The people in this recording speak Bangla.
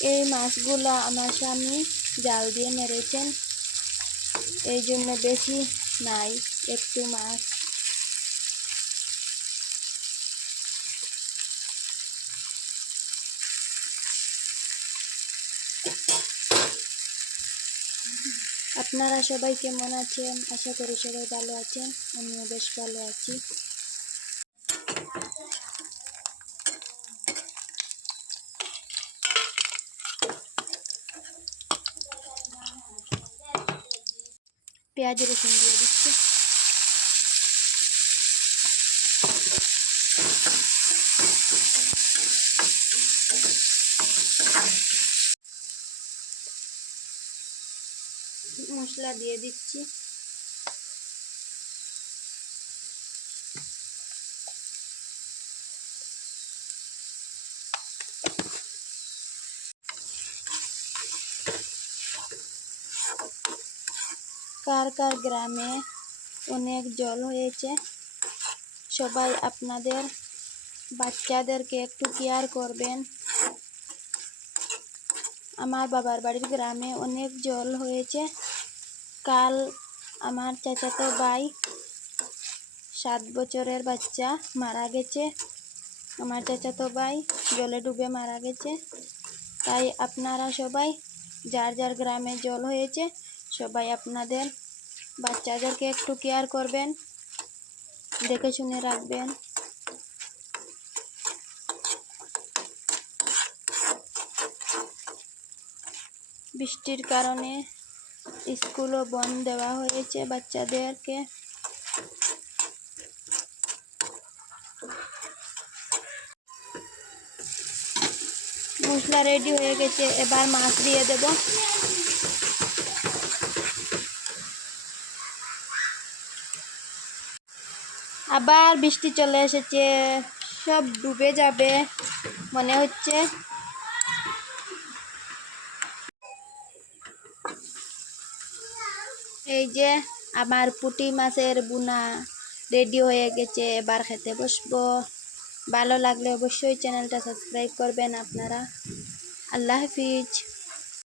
এই মাছগুলো আমার স্বামী জাল দিয়ে মেরেছেন। এই জন্য বেশি নাই একটু মাছ। আপনারা সবাই কেমন আছেন? আশা করি সবাই ভালো আছেন। আমিও বেশ ভালো আছি। পেঁয়াজ রসুন দিয়ে দিচ্ছি। মশলা দিয়ে দিচ্ছি। কার কার গ্রামে অনেক জল হয়েছে, সবাই আপনাদের বাচ্চাদেরকে একটু কেয়ার করবেন। আমার বাবার বাড়ির গ্রামে অনেক জল হয়েছে। কাল আমার চাচাতো ভাই সাত বছরের বাচ্চা মারা গেছে। আমার চাচাতো ভাই জলে ডুবে মারা গেছে। তাই আপনারা সবাই যার যার গ্রামে জল হয়েছে সবাই আপনাদের বাচ্চাদেরকে একটু কেয়ার করবেন, দেখে শুনে রাখবেন। বৃষ্টির কারণে স্কুলও বন্ধ দেওয়া হয়েছে বাচ্চাদেরকে। মশলা রেডি হয়ে গেছে, এবার মাছ দিয়ে দেব। আবার বৃষ্টি চলে এসেছে, সব ডুবে যাবে, মনে হচ্ছে। এই যে আমার পুঁটি মাছের বুনা রেডি হয়ে গেছে, এবার খেতে বসবো। ভালো লাগলে অবশ্যই চ্যানেলটা সাবস্ক্রাইব করবেন আপনারা। আল্লাহ হাফিজ।